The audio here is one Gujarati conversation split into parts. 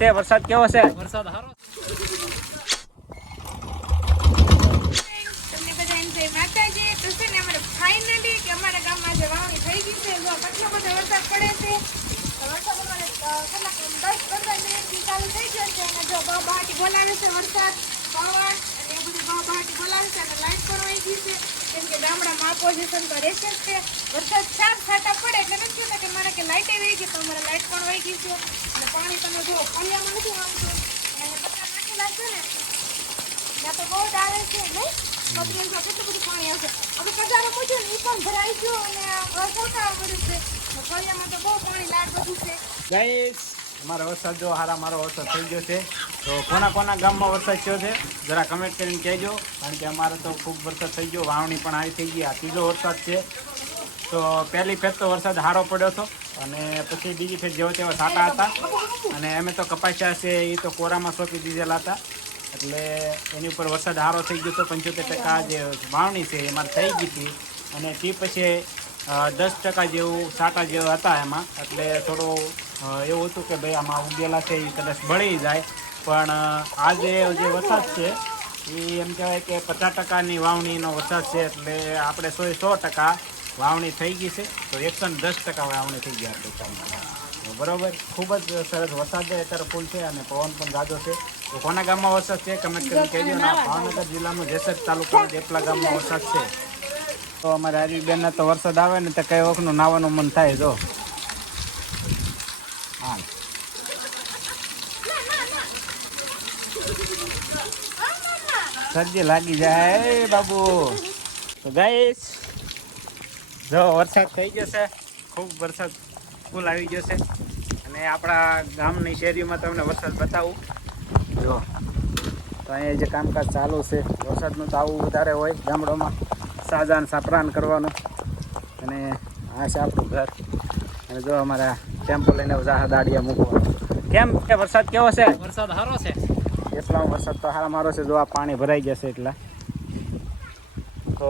તે વરસાદ કેવો છે? વરસાદ સારો. તમને બધાને જય માતાજી. તો છે ને અમારે ફાઇનલી કે અમારા ગામમાં જે વાવણી થઈ ગઈ છે, જો કેટલો બધો વરસાદ પડે છે. વરસાદ અમારે કેટલાક 10-15 મિનિટથી ચાલુ થઈ ગયો છે અને જો બહાટી બોલાવે છે વરસાદ, પવન અને એ બધું બહાટી બોલાવે છે અને લાઈટ પણ વહી ગઈ છે. કેમ કે ગામડામાં આ પોઝિશન તો રહેશે જ છે. વરસાદ ચાર છાંટા પડે એટલે નથી થતા કે મારે કે લાઇટે વહી ગઈ, તો અમારે લાઇટ પણ વહી ગઈ છે અને પાણી તમે જુઓ ફળિયામાં નથી આવતું અને પત્તા નાખેલા છે ને ત્યાં તો બહુ જ આવે છે નહીં. પત્રીમાં કેટલું બધું પાણી આવશે. હવે કજારો મૂક્યો ને એ પણ ભરાઈ ગયો અને છોટા બધું છે. ફળિયામાં તો બહુ પાણી લાટ બધું છે. ગાઈસ અમારો વરસાદ જો હારા મારો વરસાદ થઈ ગયો છે. તો કોના ગામમાં વરસાદ થયો છે જરા કમેન્ટ કરીને કહેજો, કારણ કે અમારે તો ખૂબ વરસાદ થઈ ગયો, વાવણી પણ આવી થઈ ગઈ. આ ત્રીજો વરસાદ છે. તો પહેલી ફેર તો વરસાદ સારો પડ્યો હતો અને પછી બીજી ફેર જેવો તેવા સાટા હતા અને અમે તો કપાસ્યા છે એ તો કોરામાં સોંપી દીધેલા હતા, એટલે એની ઉપર વરસાદ સારો થઈ ગયો હતો. 75% જે વાવણી છે એમાં થઈ ગઈ હતી અને તે પછી 10% જેવું સાટા જેવા હતા એમાં, એટલે થોડું એવું હતું કે ભાઈ આમાં ઉગેલા છે એ કદાચ બળી જાય. પણ આજે જે વરસાદ છે એ એમ કહેવાય કે 50%ની વાવણીનો વરસાદ છે, એટલે આપણે 100% વાવણી થઈ ગઈ છે. તો 110% વાવણી થઈ ગયા આપણે બરાબર. ખૂબ જ સરસ વરસાદ છે, અત્યારે ફૂલ છે અને પવન પણ જાજો છે. તો કોના ગામમાં વરસાદ છે કમેન્ટ કરીને કહેજો. ના, ભાવનગર જિલ્લાનું જેસર તાલુકાના દેપલા ગામમાં વરસાદ છે. તો અમારે હરીબેનને તો વરસાદ આવે ને તો કઈ વખતનું નાવાનું મન થાય. જો હા શરદી લાગી જાય બાબુ. તો ગાઈસ જો વરસાદ થઈ જશે, ખૂબ વરસાદ ફૂલ આવી જશે અને આપણા ગામની શેરીમાં તમને વરસાદ બતાવું. જો તો અહીંયા જે કામકાજ ચાલુ છે વરસાદનું તો આવું વધારે હોય ગામડામાં, સાજાન સાપરાન કરવાનું. અને આ છે આપણું ઘર અને જો અમારા ટેમ્પો લઈને દાડિયા મૂકવાનું. કેમ કે વરસાદ કેવો છે? વરસાદ સારો છે. એટલામાં વરસાદ તો સારા મારો છે. જો આ પાણી ભરાઈ જશે એટલા. તો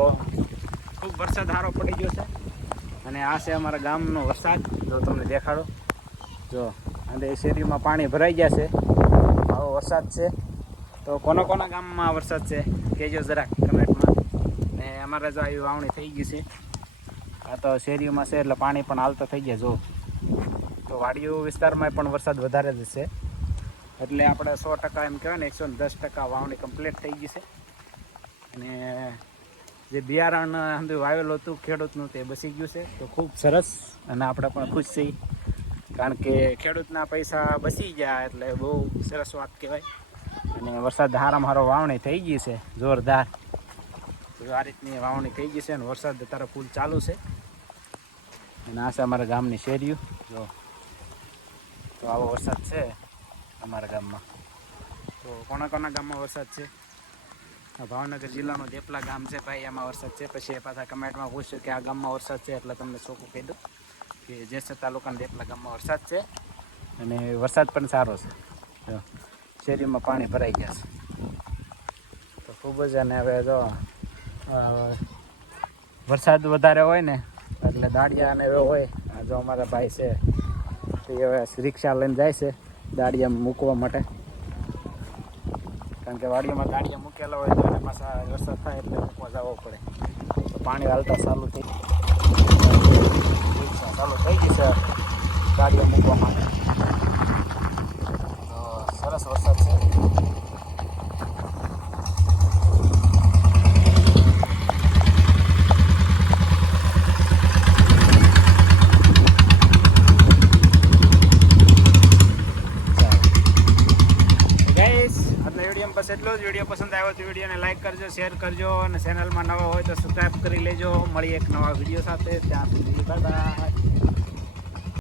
ખૂબ વરસાદ સારો પડી ગયો છે અને આ છે અમારા ગામનો વરસાદ. જો તમને દેખાડો, જો અને એ શેરીમાં પાણી ભરાઈ ગયા છે. આવો વરસાદ છે. તો કોના ગામમાં વરસાદ છે કહેજો જરાક કમેન્ટમાં. ને અમારે જો આવી વાવણી થઈ ગઈ છે. આ તો શેરીઓમાં છે એટલે પાણી પણ હાલતો થઈ ગયા. જો તો વાડીઓ વિસ્તારમાં પણ વરસાદ વધારે જ છે, એટલે આપણે 100% એમ કહેવાય ને 110% વાવણી કમ્પ્લીટ થઈ ગઈ છે. અને જે બિયારણ અંદર વાવેલું હતું ખેડૂતનું તે બસી ગયું છે. તો ખૂબ સરસ અને આપણે પણ ખુશ છીએ, કારણ કે ખેડૂતના પૈસા બસી ગયા એટલે બહુ સરસ વાત કહેવાય. અને વરસાદ હારામાં વાવણી થઈ ગઈ છે જોરદાર. તો આ રીતની વાવણી થઈ ગઈ છે અને વરસાદ અત્યારે ફૂલ ચાલુ છે. અને આ છે અમારા ગામની શેરીઓ. જો તો આવો વરસાદ છે અમારા ગામમાં. તો કોના ગામમાં વરસાદ છે? ભાવનગર જિલ્લાનો દેપલા ગામ છે ભાઈ, એમાં વરસાદ છે. પછી એ પાછા કમેન્ટમાં પૂછ્યું કે આ ગામમાં વરસાદ છે, એટલે તમને ચોખ્ખું કહી દઉં કે જેસર તાલુકાના દેપલા ગામમાં વરસાદ છે અને વરસાદ પણ સારો છે. જો શેરીમાં પાણી ભરાઈ ગયા છે તો ખૂબ જ. અને હવે જો વરસાદ વધારે હોય ને એટલે દાડિયા અને એવો હોય. આ જો અમારા ભાઈ છે તો હવે રિક્ષા લઈને જાય છે દાડિયા મૂકવા માટે, કારણ કે વાડીઓમાં દાડિયા મૂકેલા હોય તો એને પાછા વરસાદ થાય એટલે મૂકવા જવો પડે. તો પાણી હાલતા ચાલુ થઈ ગઈ છે ગાડીઓ મૂકવા માટે. તો સરસ વરસાદ છે. બસ એટલો જ. વિડીયો પસંદ આવ્યો તો વિડીયોને લાઈક કરજો, શેર કરજો અને ચેનલમાં નવા હોય તો સબસ્ક્રાઈબ કરી લેજો. મળી એક નવા વિડીયો સાથે. ત્યાં સુધી બાય બાય.